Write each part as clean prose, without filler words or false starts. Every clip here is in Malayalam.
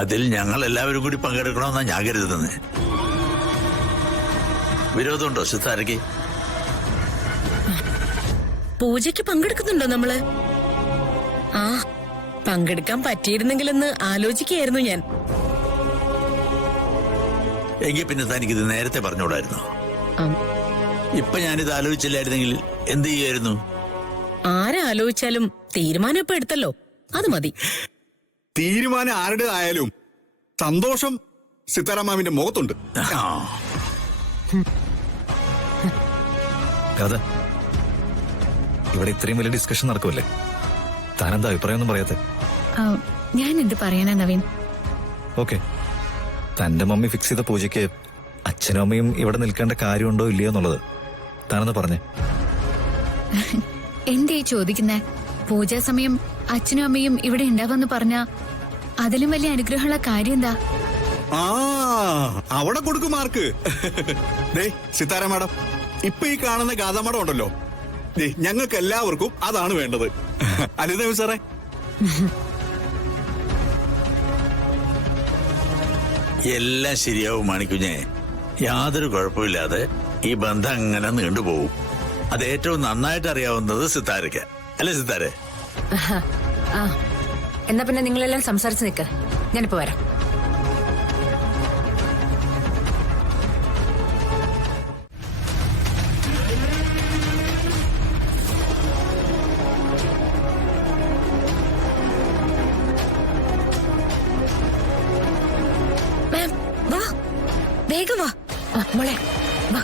അതിൽ ഞങ്ങൾ എല്ലാവരും കൂടി പങ്കെടുക്കണമെന്നാണ് ഞാൻ കരുതുന്നത്. വിരോധമുണ്ടോ സിത്താരയ്ക്ക്? പൂജയ്ക്ക് പങ്കെടുക്കുന്നുണ്ടോ നമ്മള്? ആ, പങ്കെടുക്കാൻ പറ്റിയിരുന്നെങ്കിലെന്ന് ആലോചിക്കുകയായിരുന്നു ഞാൻ. എങ്കിൽ പിന്നെ തനിക്കിത് നേരത്തെ പറഞ്ഞുകൂടായിരുന്നു. ഇപ്പൊ ഞാനിത് ആലോചിച്ചില്ലായിരുന്നെങ്കിൽ എന്ത് ചെയ്യായിരുന്നു? ആരാലോചിച്ചാലും തീരുമാനം ഇപ്പൊ എടുത്തല്ലോ, അത് മതി. തീരുമാനം ആരുടേതായാലും സന്തോഷം സിത്താരാമാവിന്റെ മുഖത്തുണ്ട്. രാധ, ഇവിടെ ഇത്രയും വലിയ ഡിസ്കഷൻ നടക്കുമല്ലേ, താനെന്താ അഭിപ്രായമൊന്നും പറയാത്തെ? ഞാൻ എന്ത് പറയാനാ നവീൻ? ഓക്കെ, തന്റെ മമ്മി ഫിക്സ് ചെയ്ത പൂജയ്ക്ക് അച്ഛനും അമ്മയും ഇവിടെ നിൽക്കേണ്ട കാര്യമുണ്ടോ ഇല്ലയോ എന്നുള്ളത് താനെന്ന് പറഞ്ഞേ. എന്തേ ചോദിക്കുന്നേ? പൂജാ സമയം അച്ഛനും അമ്മയും ഇവിടെ ഉണ്ടാവെന്ന് പറഞ്ഞ അതിലും വലിയ അനുഗ്രഹമുള്ള കാര്യം എന്താ? അവിടെ കൊടുക്കും മാർക്ക്. സിത്താര മാഡം, ഇപ്പൊ ഈ കാണുന്ന ഗാഥാമഠം ഉണ്ടല്ലോ, ഞങ്ങൾക്ക് എല്ലാവർക്കും അതാണ് വേണ്ടത്. അല്ലേ സാറേ? എല്ലാം ശരിയാവും മാണിക്കുഞ്ഞെ. യാതൊരു കുഴപ്പമില്ലാതെ ഈ ബന്ധം അങ്ങനെ നീണ്ടുപോകും. അത് ഏറ്റവും നന്നായിട്ട് അറിയാവുന്നത് സിത്താരയ്ക്ക്. അല്ലേ സിത്താരെ? എന്നാ പിന്നെ നിങ്ങളെല്ലാം സംസാരിച്ച് നിൽക്ക, ഞാനിപ്പോ വരാം. വാ, വേഗം വാ. മോളെ വാ.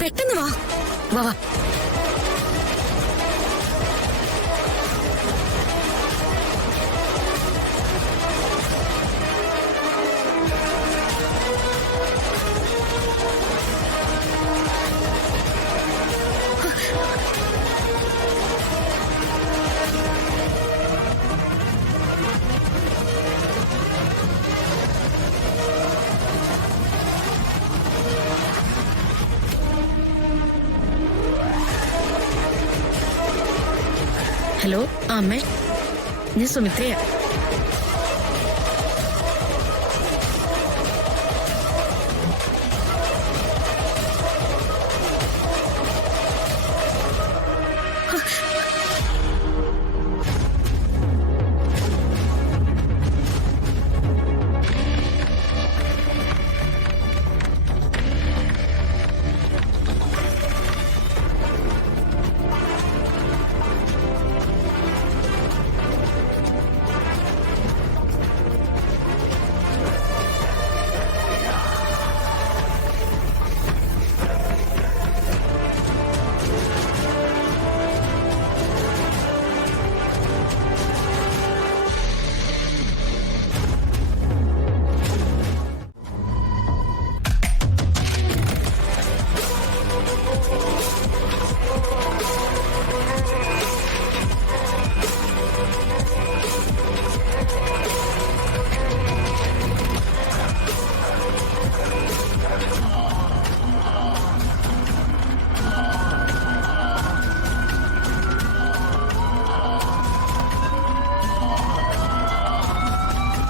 പെട്ടെന്ന് വാ. വാ വാ. ഹലോ അമ്മേ, ഞാൻ സുമിത്രയാ.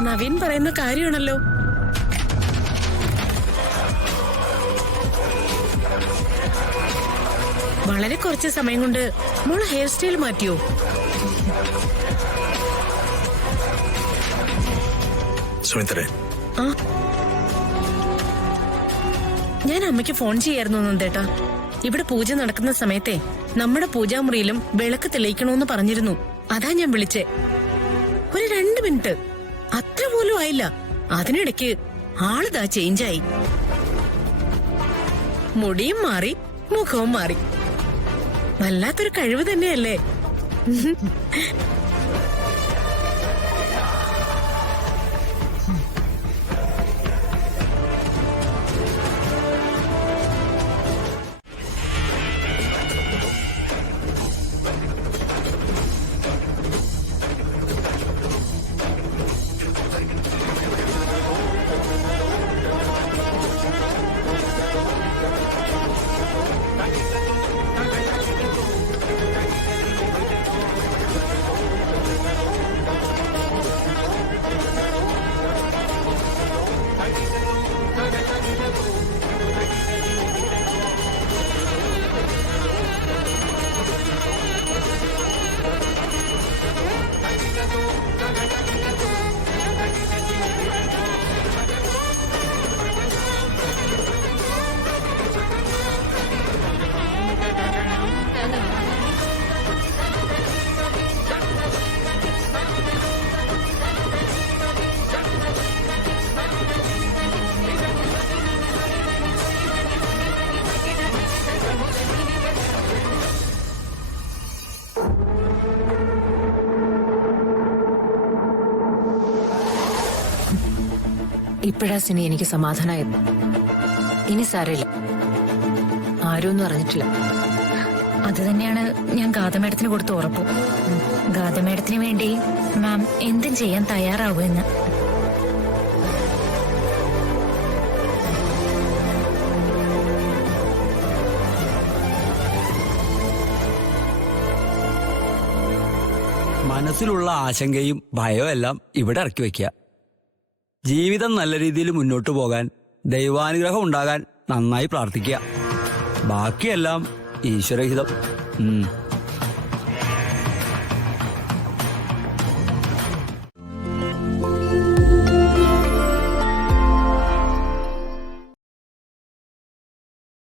നവീൻ പറയുന്ന കാര്യമാണല്ലോ. വളരെ കുറച്ച് സമയം കൊണ്ട് മോള് ഹെയർ സ്റ്റൈൽ മാറ്റിയോ? സുമിത്രേ, ഞാൻ അമ്മയ്ക്ക് ഫോൺ ചെയ്യായിരുന്നു നന്ദേട്ടാ. ഇവിടെ പൂജ നടക്കുന്ന സമയത്തെ നമ്മുടെ പൂജാമുറിയിലും വിളക്ക് തെളിയിക്കണോന്ന് പറഞ്ഞിരുന്നു. അതാ ഞാൻ വിളിച്ചേ. ഒരു 2 മിനിറ്റ് അത്ര പോലും ആയില്ല, അതിനിടയ്ക്ക് ആളിതാ ചേഞ്ചായി. മുടിയും മാറി, മുഖവും മാറി. വല്ലാത്തൊരു കഴിവ് തന്നെയല്ലേ? ഇപ്പോഴാ സിനി എനിക്ക് സമാധാനമായത്. ഇനി സാരമില്ല, ആരും ഒന്നും അറിഞ്ഞിട്ടില്ല. അത് തന്നെയാണ് ഞാൻ ഗാതമേഡത്തിന് കൊടുത്ത ഉറപ്പും. ഗാതമേഡത്തിന് വേണ്ടി മാം എന്തും ചെയ്യാൻ തയ്യാറാവുമെന്ന്. മനസ്സിലുള്ള ആശങ്കയും ഭയവും എല്ലാം ഇവിടെ ഇറക്കി വയ്ക്കുക. ജീവിതം നല്ല രീതിയിൽ മുന്നോട്ട് പോകാൻ, ദൈവാനുഗ്രഹം ഉണ്ടാകാൻ നന്നായി പ്രാർത്ഥിക്കുക. ബാക്കിയെല്ലാം ഈശ്വരഹിതം.